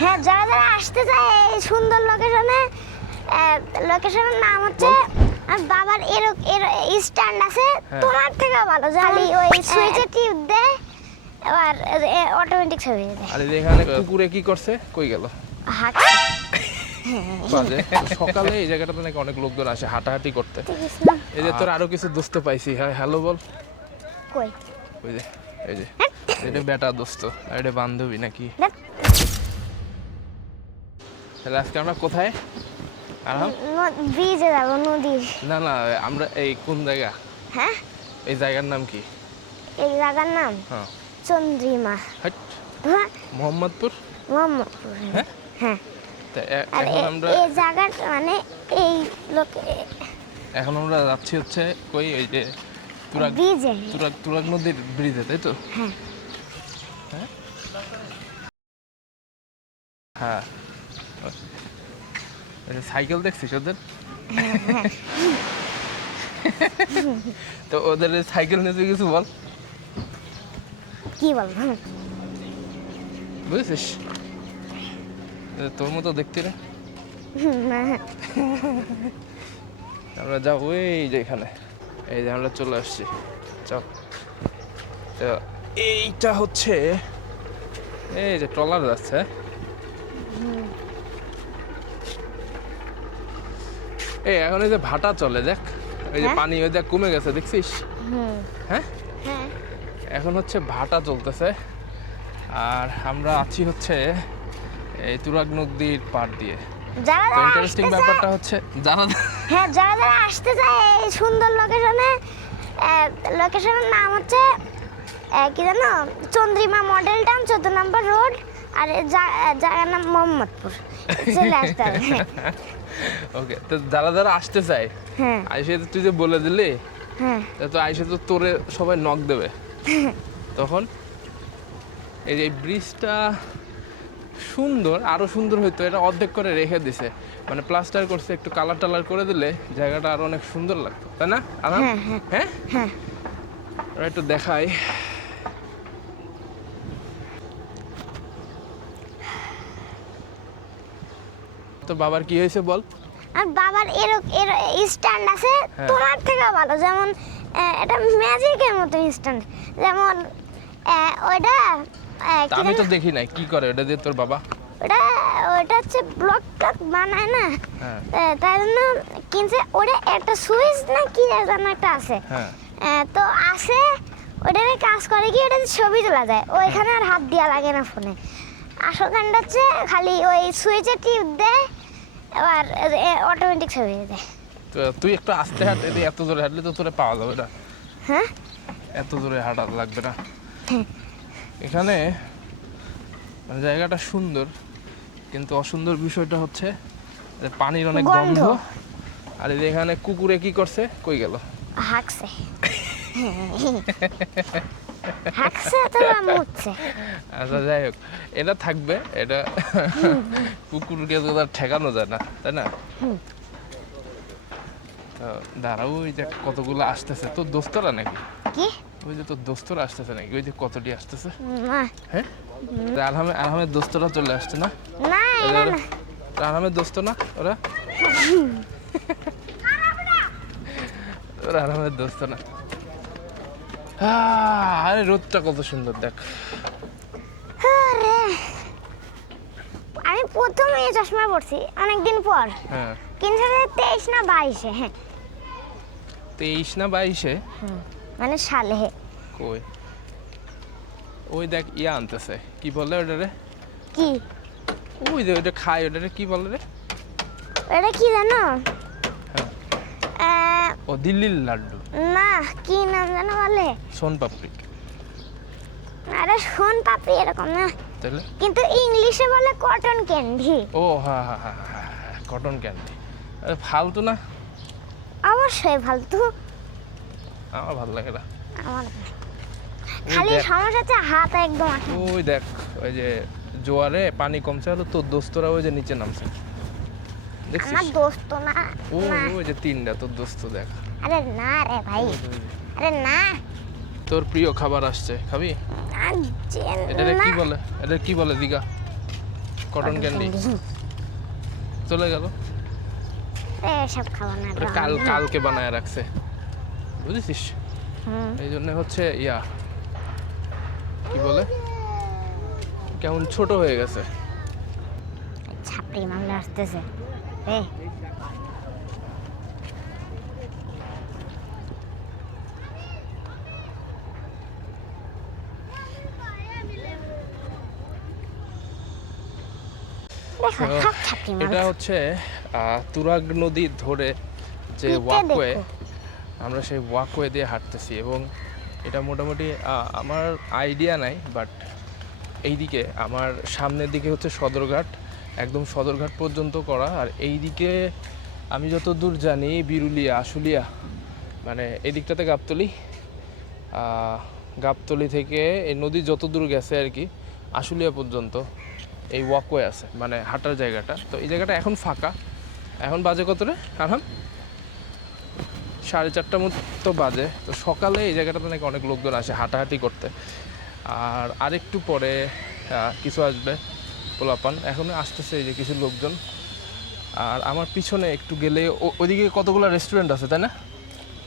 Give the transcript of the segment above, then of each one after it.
হ্যাঁ, যারা যারা আসতে চায় এই সুন্দর লোকেশনে, লোকেশনের নাম হচ্ছে আমার বাবার এর স্ট্যান্ড আছে, তোমার থেকে ভালো জানি। ওই সুইচে টিপ দেয় এবার অটোমেটিক ছবি দেয়। আরে এখানে কুকুরে কি করছে, কই গেল? হাঁটছে। বাজে সকালে এই জায়গাটাতে নাকি অনেক লোকজন আসে হাঁটাহাঁটি করতে। এই যে তোর আরো কিছু দোস্ত পাইছি। হ্যাঁ, হ্যালো বল। কই? ওই যে এই যে এটা বেটা দোস্ত আর এটা বান্ধবী নাকি? তাহলে আজকে আমরা কোথায়? ব্রিজে যাবো, নদী। না না, আমরা এই কোন জায়গা? হ্যাঁ, এই জায়গার নাম কি? এই জায়গার নাম হ্যাঁ, চন্দ্রিমা। হাট হ্যাঁ, মোহাম্মদপুর। মোহাম্মদপুর। হ্যাঁ হ্যাঁ, তা আর এখন আমরা এই জায়গাটা মানে এই লোকে এখন আমরা যাচ্ছি হচ্ছে কই, ওই যে তুরাগ ব্রিজে। তুরাগ তুরাগ নদীর ব্রিজে, তাই তো? হ্যাঁ, হ্যাঁ হ্যাঁ, সাইকেল দেখছিস ওদের? তো ওদের সাইকেল নিয়ে কিছু বল। কি বলবো? বুঝেছিস? তোর মতো দেখতে রে। আমরা যাবো এই যে এখানে, এই যে আমরা চলে আসছি। চল, তো এইটা হচ্ছে এই যে ট্রলার যাচ্ছে। এই এখন এই যে ভাটা চলে, দেখ এই যে পানি ওই দেখ কমে গেছে, দেখছিস? হ্যাঁ, হ্যাঁ, এখন হচ্ছে ভাটা চলতেছে আর আমরা আছি হচ্ছে এই তুরাগ নদীর পাড় দিয়ে। যারা তো যারা ইন্টারেস্টিং আসতে ব্যাপারটা চায়, হচ্ছে যারা হ্যাঁ, যারা যারা আসতে চায় এই সুন্দর লোকেশনে, লোকেশনের নাম হচ্ছে কি জানো, চন্দ্রিমা মডেল টাউন 14 নম্বর রোড, আর জায়গার নাম মোহাম্মদপুর। চলে আসতে হবে। ওকে, তো যারা যারা আসতে চায় হ্যাঁ, আইসে তুই যে বলে দিলি, হ্যাঁ, তো আইসে তো তোরে সবাই নক দেবে তখন। এই যে ব্রিজটা সুন্দর, আরো সুন্দর হইতো, এটা অর্ধেক করে রেখে দিছে, মানে প্লাস্টার করছে, একটু কালার টালার করে দিলে জায়গাটা আরো অনেক সুন্দর লাগতো, তাই না? আরাম। হ্যাঁ, হ্যাঁ, হ্যাঁ হ্যাঁ। ওরা একটু দেখাই। তো বাবার কি হয়েছে বল? আর বাবার এর স্ট্যান্ড আছে, হ্যাঁ। তোমার থেকে ভালো। যেমন এটা ম্যাজিকের মতো স্ট্যান্ড, যেমন ওইটা তা আমি তো দেখি নাই, কি করে ওটা দিয়ে তোর বাবা? ওইটা হচ্ছে ব্লক টক বানায় না, হ্যাঁ তাই জন্য কিনছে। ওটা একটা সুইচ না কি যেন একটা আছে, হ্যাঁ, তো আছে ওইটারে কাজ করে কি, ওটাতে ছবি তোলা যায়, ওইখানে আর হাত দেওয়া লাগে না ফোনে। আসল কাণ্ড হচ্ছে খালি ওই সুইচে টিপ দেয় এবার অটোমেটিক ছবি দেয়। তো তুই একটু আস্তে হাঁট, এত জোরে হাঁটলে তো তোরে পাওয়া যাবে না। হ্যাঁ, এত জোরে হাঁটা লাগবে না। এখানে মানে জায়গাটা সুন্দর, কিন্তু অসুন্দর বিষয়টা হচ্ছে যে পানির অনেক গন্ধ। গন্ধ। আর এই যে এখানে কুকুরে কি করছে, কই গেল? হাঁকছে। হাঁকছে তো মুছছে। আচ্ছা যাই হোক, এটা থাকবে, এটা কুকুরকে তো আর ঠেকানো যায় না, তাই না? তো দাঁড়াও, ওই যে কতগুলো আসতেছে, তোর দোস্তরা নাকি? কি? ওই যে তোর দোস্তরা আসতেছে নাকি? ওই যে কতটি আসতেছে। না, হ্যাঁ, আরামের দোস্তরা চলে আসছে না? না, এরা না। আরামের দোস্ত না ওরা? ওরা আরামের দোস্ত না। আরে রোদটা কত সুন্দর দেখ। আরে, আমি প্রথমে এই চশমা পরছি অনেকদিন পর, হ্যাঁ, কিন্তু 23 না 22-এ। হ্যাঁ, 23 না 22-এ? মানে সালে। কই ওই দেখ ইয়া আনতেছে, কি বলে ওটারে? কি? ওই যে ওইটা খায়, ওটারে কি বলে রে? এটা কি জানো? ও দিল্লির লাড্ডু। না, কি নাম জানো বলে? সোন পাপড়ি। আরে সোন পাপড়ি এরকম না, তাহলে? কিন্তু ইংলিশে বলে কটন ক্যান্ডি। ও হ্যাঁ হ্যাঁ হ্যাঁ হ্যাঁ, কটন ক্যান্ডি। ফালতু না? অবশ্যই ফালতু। আমার ভালো লাগে না। আমার খালি সমস্যা হচ্ছে হাত একদম আটকে। ওই দেখ, ওই যে জোয়ারে পানি কমছে হলো, তোর দোস্তরা ওই যে নিচে নামছে, দেখছিস? আমার দোস্ত না। না। ওই যে তিনটা তোর দোস্ত দেখ। আরে না রে ভাই, আরে না। তোর প্রিয় খাবার আসছে, খাবি? আর যে এটারে না। কি বলে, এটা কি বলে দিঘা? কটন ক্যান্ডি চলে গেল। এসব খাবো না ওটা কালকে বানায় রাখছে, বুঝেছিস? এই জন্য হচ্ছে ইয়া কি বলে, কেমন ছোট হয়ে গেছে। ছাপড়ি মামলা আসতেছে এ দেখো তো সব ছাপড়ি মামলা। এটা হচ্ছে তুরাগ নদী ধরে যে পিঠে ওয়াকওয়ে, দেখো। আমরা সেই ওয়াকওয়ে দিয়ে হাঁটতেছি এবং এটা মোটামুটি আমার আইডিয়া নাই, বাট এইদিকে আমার সামনের দিকে হচ্ছে সদরঘাট, একদম সদরঘাট পর্যন্ত করা। আর এইদিকে আমি যতদূর জানি বিরুলিয়া, আশুলিয়া, মানে এই দিকটাতে গাবতলী, গাবতলী থেকে এই নদী যতদূর গেছে আর কি আশুলিয়া পর্যন্ত এই ওয়াকওয়ে আছে, মানে হাঁটার জায়গাটা। তো এই জায়গাটা এখন ফাঁকা। এখন বাজে কত রে আরাম? 4:30 মতো বাজে। তো সকালে এই জায়গাটাতে নাকি অনেক লোকজন আসে হাঁটাহাঁটি করতে। আর আরেকটু পরে কিছু আসবে পোলাপান, এখনো আসতেছে এই যে কিছু লোকজন। আর আমার পিছনে একটু গেলে ওইদিকে কতগুলো রেস্টুরেন্ট আছে, তাই না?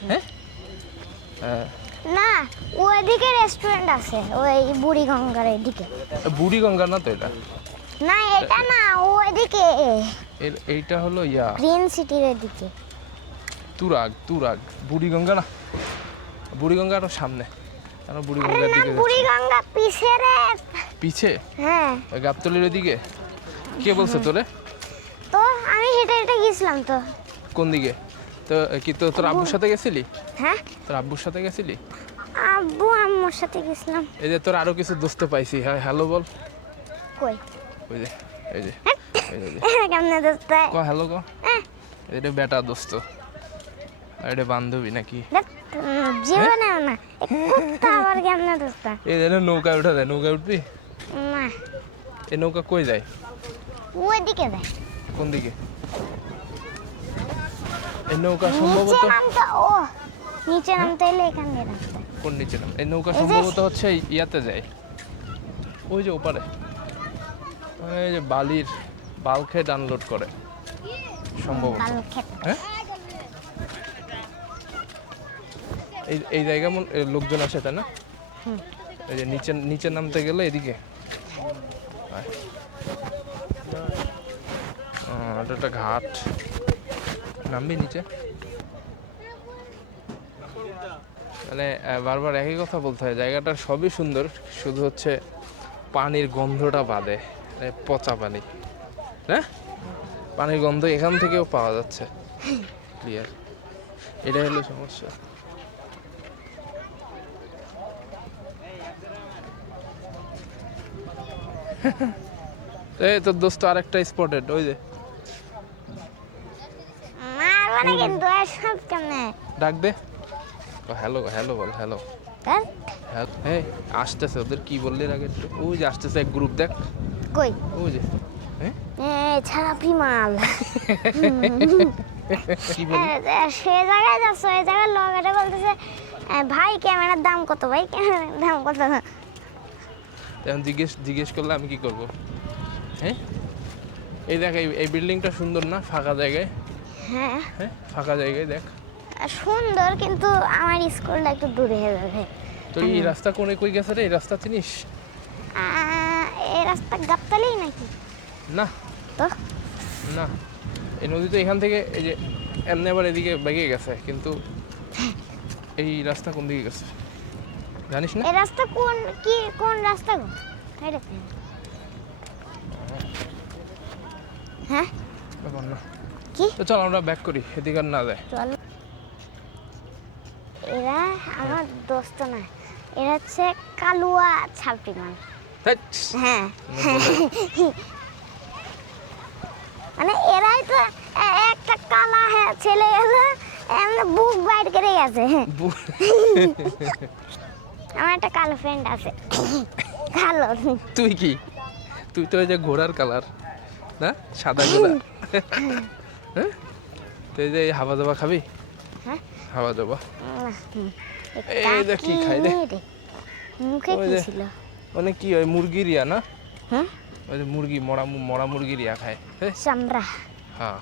হ্যাঁ হ্যাঁ, না ওইদিকে রেস্টুরেন্ট আছে, ওই বুড়িগঙ্গার এদিকে। বুড়িগঙ্গা না তো এটা? না এটা না, ওইদিকে এইটা হলো ইয়া গ্রিন সিটির এদিকে। তুরাগ বুড়িগঙ্গা না, বুড়িগঙ্গা আরো সামনে, আমরা আরে বুড়িগঙ্গার না, দিকে যাচ্ছি। বুড়িগঙ্গা পিছে রে। পিছে? হ্যাঁ ওই গাবতলীর ওদিকে? কে বলছে তোরে? তো আমি হেঁটে হেঁটে গেছিলাম তো। কোন দিকে? তো কি তোর আব্বুর সাথে গেছিলি? হ্যাঁ তোর আব্বুর সাথে গেছিলি? আব্বু আম্মুর সাথে গেছিলাম। এই যে তোর আরো কিছু দোস্ত পাইছি, হ্যাঁ হ্যালো বল। কই ওই যে এই যে এই যে কেমনে দোস্ত? ক হ্যালো ক। এটা বেটা দোস্ত আর এটা বান্ধবী নাকি? জীবনেও না, কুত্তা আবার কেমনে দোস্ত? এই যে নৌকা উঠা যায়, নৌকা উঠবি? না এই নৌকা কই যায়? ওইদিকে যায়। কোন দিকে? এই নৌকা নিচে সম্ভবত নামতে, ও নিচে নামতে এলে এখান দিয়ে রাস্তা। কোন নিচে নাম? এই নৌকা এই যে- সম্ভবত হচ্ছে ইয়াতে যায়, ওই যে ওপারে, এই যে বালখেট আনলোড করে সম্ভবত। বালু ক্ষেত। হ্যাঁ এই জায়গা লোকজন আসে, তাই না? এই যে নিচে নামতে গেলে এদিকে আয়। এটা একটা ঘাট, নামবি নিচে? মানে বারবার একই কথা বলতে হয়, জায়গাটা সবই সুন্দর, শুধু হচ্ছে পানির গন্ধটা বাদে, পচা পানি। হ্যাঁ পানির গন্ধ এখান থেকেও পাওয়া যাচ্ছে ক্লিয়ার, এটাই হলো সমস্যা। এই তোর দোস্ত আরেকটা স্পটেড, ওই যে মারবো না কিন্তু, সব কেমনে? ডাক দে, হ্যালো হ্যালো বল, হ্যালো হ্যাঁ? হ্যাঁ আসতেছে। ওদের কি বললি আগে একটু? ওই যে আসতেছে এক গ্রুপ, দেখ কই? ওই যে। হ্যাঁ ছাপি মাল। কি বললি? সে জায়গায় যাচ্ছে, ওই জায়গায় লোক এটা বলতেছে, ভাই ক্যামেরার দাম কত? ভাই ক্যামেরার দাম কত? এখন জিজ্ঞেস করলে আমি কি করব? হ্যাঁ এই দেখ, এই বিল্ডিংটা সুন্দর না, ফাঁকা জায়গায়? হ্যাঁ হ্যাঁ ফাঁকা জায়গায় দেখ। সুন্দর, কিন্তু আমার স্কুলটা একটু দূরে হয়ে যাবে। তো এই রাস্তা কোনে কই গেছে রে? এই রাস্তা চিনিস? এই রাস্তা গাবতলী নাকি? না তো না, এই নদী তো এখান থেকে এই যে এমনি আবার এদিকে বেগে গেছে, কিন্তু এই রাস্তা কোন দিকে গেছে জানিস না? এই রাস্তা কোন রাস্তা গো? এটা কি? হ্যাঁ ব্যাপার না। কি? তো চল আমরা ব্যাক করি, এদিকে আর না যায়। চল। এরা আমার দোস্ত না, এরা হচ্ছে কালুয়া ছাপটি মাল। ধ্যাৎ, হ্যাঁ বলে। মানে এরাই তো একটা কালা ছেলে গেছে, এমনি বুক বাইট করে গেছে। আমার একটা কালো ফ্রেন্ড আছে, কালো। তুই কি? তুই তো ওই যে ঘোড়ার কালার না, সাদা ঘোড়া। হ্যাঁ তুই যে হাবা দাবা খাবি? হ্যাঁ হাবা দাবা এই এই দেখ কি খাই রে। মুখে ওই কি যে ছিল? মানে কি ওই মুরগির ইয়া না? হ্যাঁ ওই যে মুরগি মরা মুরগির ইয়া খায় চামড়া। হ্যাঁ,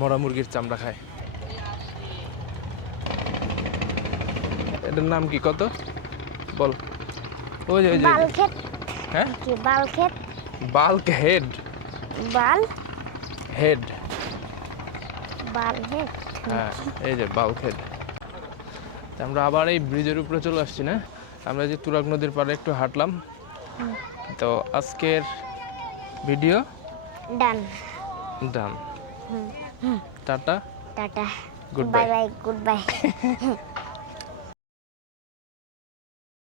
মরা মুরগির চামড়া খায়। এটার নাম কি কত বল? ওই যে বালক্ষেত। হ্যাঁ, কি বালক্ষেত? Bulk head. বাল হেড, বালক্ষেত। হ্যাঁ এই যে বাল্ক হেড। আমরা আবার এই ব্রিজের উপরে চলে আসছি না? আমরা যে তুরাগ নদীর পাড়ে একটু হাঁটলাম। তো আজকের video done. Done. Tata, tata, good bye bye. Bye, good by.